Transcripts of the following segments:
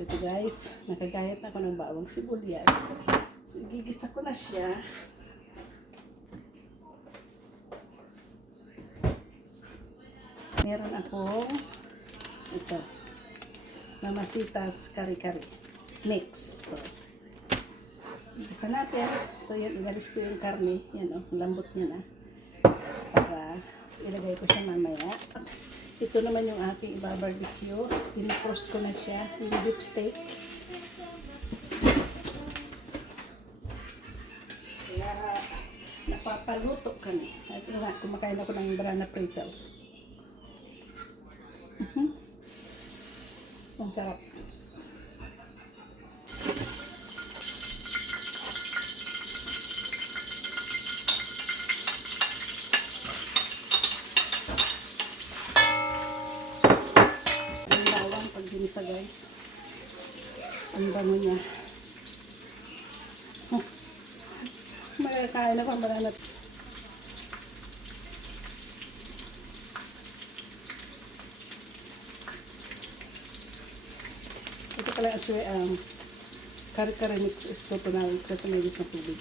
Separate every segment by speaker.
Speaker 1: So ito guys, nakagayat na ako ng bawang sibuyas. So igigisa ko na siya. Meron akong ito, mamasitas kari-kari mix. So, igisa natin. So yan, inalis ko yung karne. Yan o, lambot niya na. Para ilagay ko siya mamaya. Ito naman yung aking ibabarbecue. Piniprost ko na siya. Yung beef steak. Kaya napapaluto kami. At nga, kumakain ako ng banana fritters. Mhm. Ang sarap. Ang pag ginisa guys. Ang bango niya. Huh. Makakain na pang banana. Ito pala ang um, kare-kare mix ito na kasi may na tubig.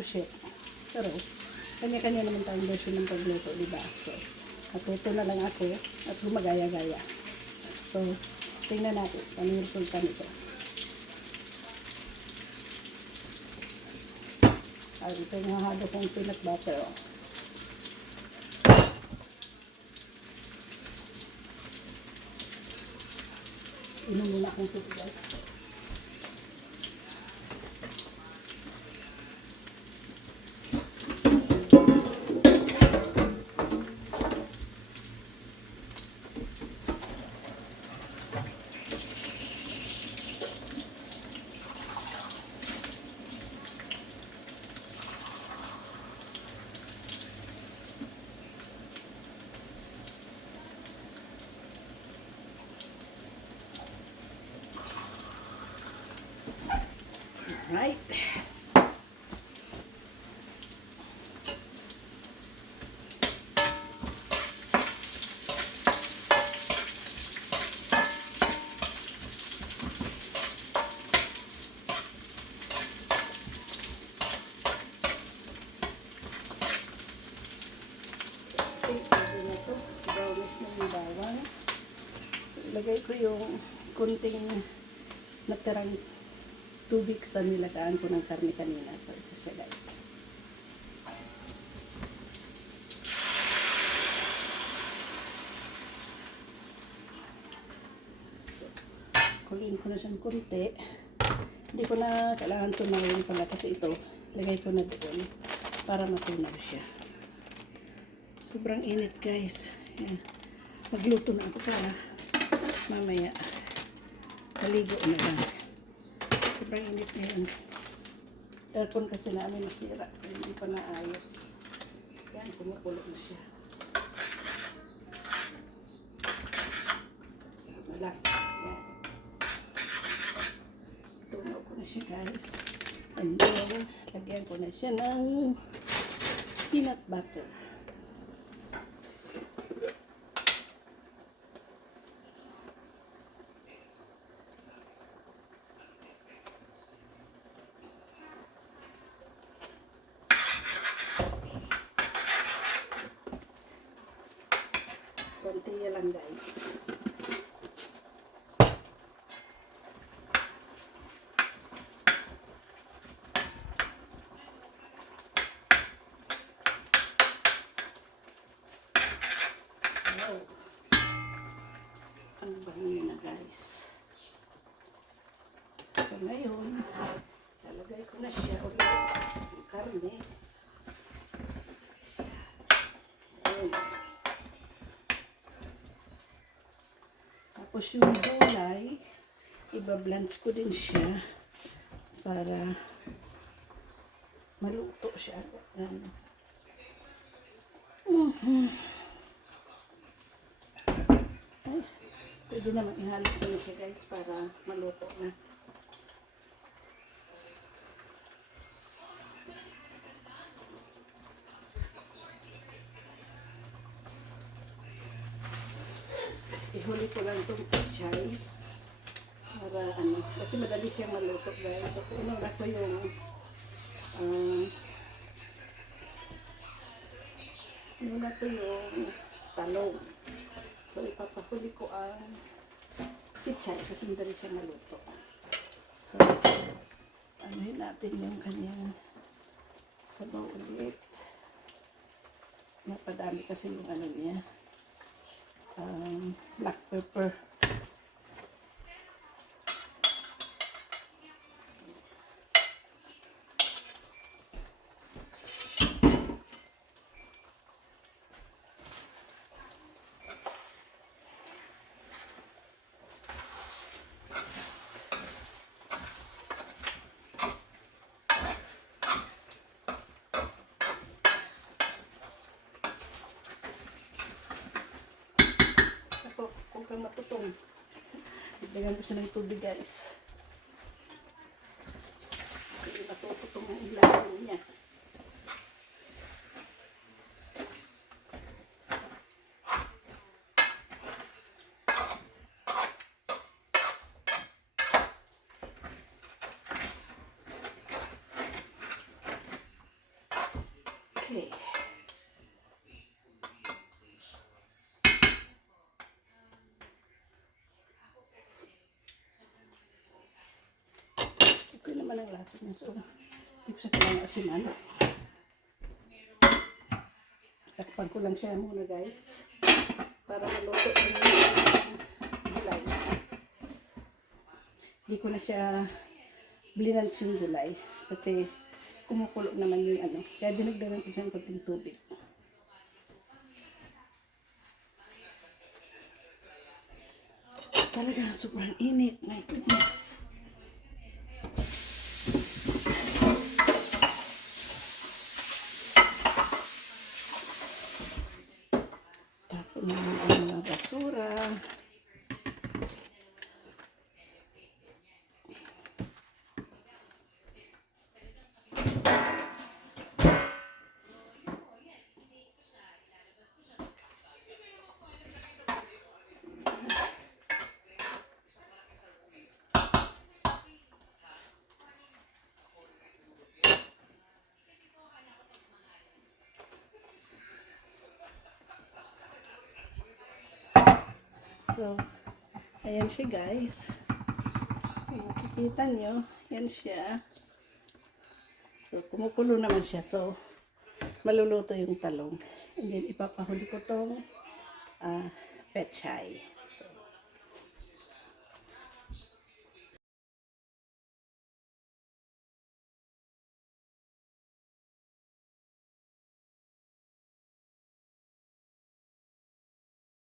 Speaker 1: Chef. Pero, kanya-kanya naman tayong version ng pagluto, di ba? So, natuto na lang ako at gumagaya-gaya. So, tingnan natin ano yung resulta nito. Ay, ito yung hahalo kong peanut butter. Oh. Inom muna akong soup guys. So, ilagay ko yung kunting natirang tubig sa nilagaan ko ng karne kanina. So, ito siya guys. So, kuliin ko na siyang kunti. Hindi ko na kailangan tunawin pala kasi ito, lagay ko na doon para matunaw siya. Sobrang init guys. Yan. Magluto na ako para mamaya maligo na lang. Sobrang init ngayon. Aircon kasi namin masira. Kaya Hindi pa naayos. Yan, kumukulo na siya. Wala. Yan. Tunaw ko na siya guys. And then, lagyan ko na siya ng peanut butter. Konti lang guys. Wow. Ang bango na guys. So ngayon, lalagay ko na siya ulit yung karne. Tapos yung gulay, iba-blends ko din siya para maluto siya. Ayan. Mhm. Ay, pwede naman ihalo ko na siya guys para maluto na. Ihuli ko lang itong pichay para ano, kasi madali siyang maluto guys. So, kuno na ko yung um, Muna ko yung talong. So, ipapahuli ko ang pichay kasi madali siya maluto. So, anuhin natin yung kanyang sabaw ulit. Napadami kasi yung ano niya. Um, black pepper. Ako, kang matutong. Ibigyan ko siya ng tubig guys. Matututong ang ilalim niya. Naman ang lasa niya. So, hindi ko siya kailangan. Takpan ko lang siya muna guys. Para maluto yung gulay. Hindi ko na siya blinans yung gulay. Kasi kumukulo naman yung ano. Kaya dinagdagan ko siya ng konting tubig. Talaga sobrang init. My goodness. Tapos na ang mga basura. So, ayan siya guys. Kung makikita nyo, yan siya. So, kumukulo naman siya. So, maluluto yung talong. And then, ipapahuli ko tong ah, pechay.